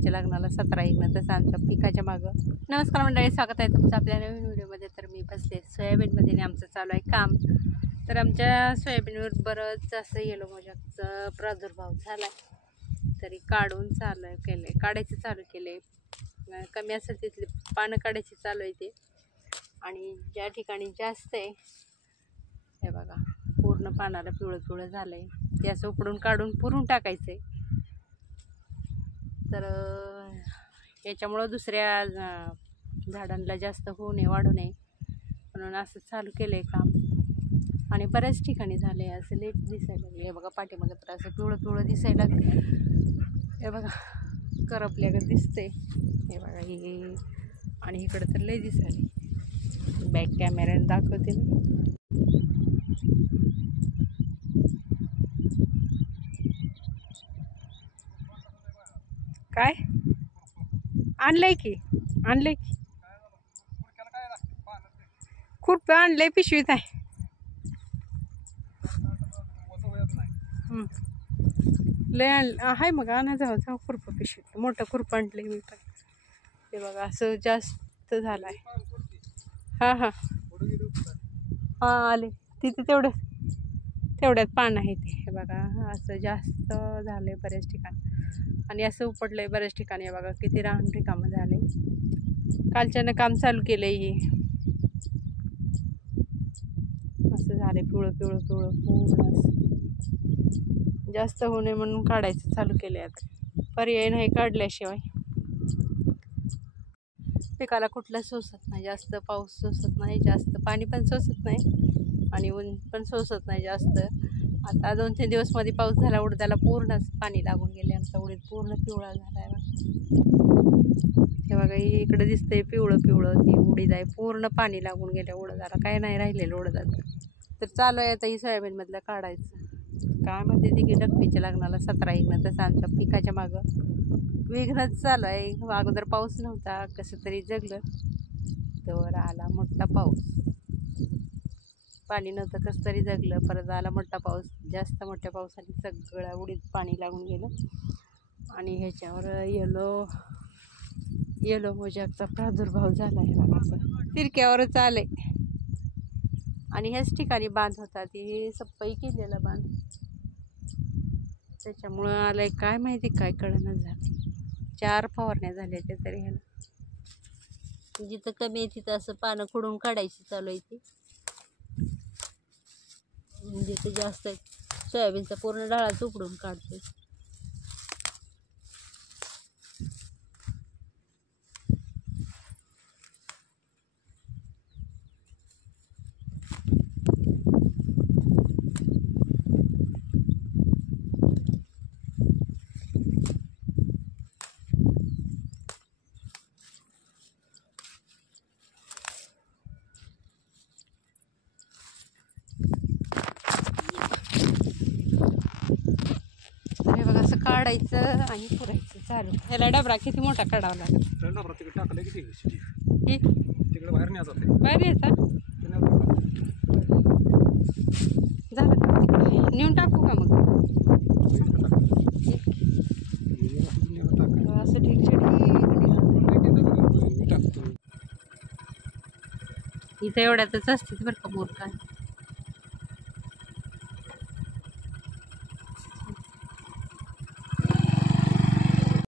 लक्ष्मीच्या लग्नाला 17 इकनं तसं आमच्या पिकाच्या मागं. नमस्कार मंडळी, स्वागत आहे तुमचं आपल्या नवीन व्हिडिओमध्ये. तर मी बसले सोयाबीनमध्ये आणि आमचं चालू आहे काम. तर आमच्या सोयाबीनवर बरंच असं येलो मोजाकचा प्रादुर्भाव झाला आहे, तरी काढून काढायचं चालू केलं आहे. कमी असेल तिथली पानं काढायची चालू आहे ते. आणि ज्या ठिकाणी जास्त आहे हे बघा, पूर्ण पानाला पिवळं पिवळं झालं आहे, ते असं उपडून काढून पुरून टाकायचं आहे. तर याच्यामुळं दुसऱ्या झाडांना जास्त होऊ नये, वाढू नये म्हणून असं चालू केलं आहे काम. आणि बऱ्याच ठिकाणी झालं आहे, असं लेट दिसायला लागले. हे बघा पाठीमागं तर असं पिवळं पिवळं दिसायला लागलं. हे बघा करपल्यागत दिसतंय, हे बघा हे. आणि इकडं तर लय दिसायला, बॅक कॅमेऱ्याने दाखवते मी. काय आणलंय की खुरपं आणलंय, पिशवीत आहे. लय आहे मग आणा, जाऊ खुरपं पिशवीत. मोठं खुरपं आणलंय मी पण. ते बघा असं जास्त झालं आहे. हां हां हां आले तिथे तेवढ्यात पान आहे ते. हे बघा असं जास्त झालं आहे बऱ्याच ठिकाणी, आणि असं उपडलं आहे बऱ्याच ठिकाणी. हे बघा किती रान रिकामं झालं आहे. कालच्यानं काम चालू केलं आहे हे. असं झालं आहे पिवळं पिवळं पिवळं पूर्ण असं. जास्त होऊ नये म्हणून काढायचं चालू केलं आहे. आता पर्याय नाही काढल्याशिवाय. पिकाला कुठलं सोसत नाही, जास्त पाऊस सोसत नाही, जास्त पाणी पण सोसत नाही, आणि ऊन पण सोसत नाही जास्त. आता 2-3 दिवस मध्ये पाऊस झाला, उडदाला पूर्णच पाणी लागून गेले. आमचा उडीद पूर्ण पिवळा झाला आहे. हे बघा इकडं दिसतंय पिवळं पिवळं, ती उडीद आहे. पूर्ण पाणी लागून गेलं उडदाला, काय नाही राहिलेलं उडदाचं. तर चालू आहे आता ही सोयाबीनमधलं काढायचं. काय म्हणते ती की लक्ष्मीच्या लग्नाला 17 इकनं तसं आमच्या पिकाच्या मागं विघ्नच चालू आहे. अगोदर पाऊस नव्हता, कसं तरी जगलं. तर आला मोठा पाऊस, पाणी नव्हतं कसं तरी जगलं. परत आला मोठा पाऊस, जास्त मोठ्या पावसाने सगळं उडीद पाणी लागून गेलं. आणि ह्याच्यावर येलो मोजाकचा प्रादुर्भाव झाला आहे बघा. असं तिरक्यावरच आले. आणि ह्याच ठिकाणी बांध होता, ती सप्पाई केलेला बांध, त्याच्यामुळं आलंय काय माहिती, काय कळना झालं. 4 फवारण्या झाल्या त्या तरी ह्याला. जिथं कमी आहे तिथं असं पानं खुडून काढायची चालू आहे ती. जिथं जास्त आहे सोयाबीनचा पूर्ण डाळाच उपडून काढतोय. काढायचं आणि पुरायचं चालू. ह्याला डबरा किती मोठा काढावा लागेल. बाहेर न्यायचा झालं का, नेऊन टाकू का मग. असं इथं एवढ्यातच असते बरं का मोर. काय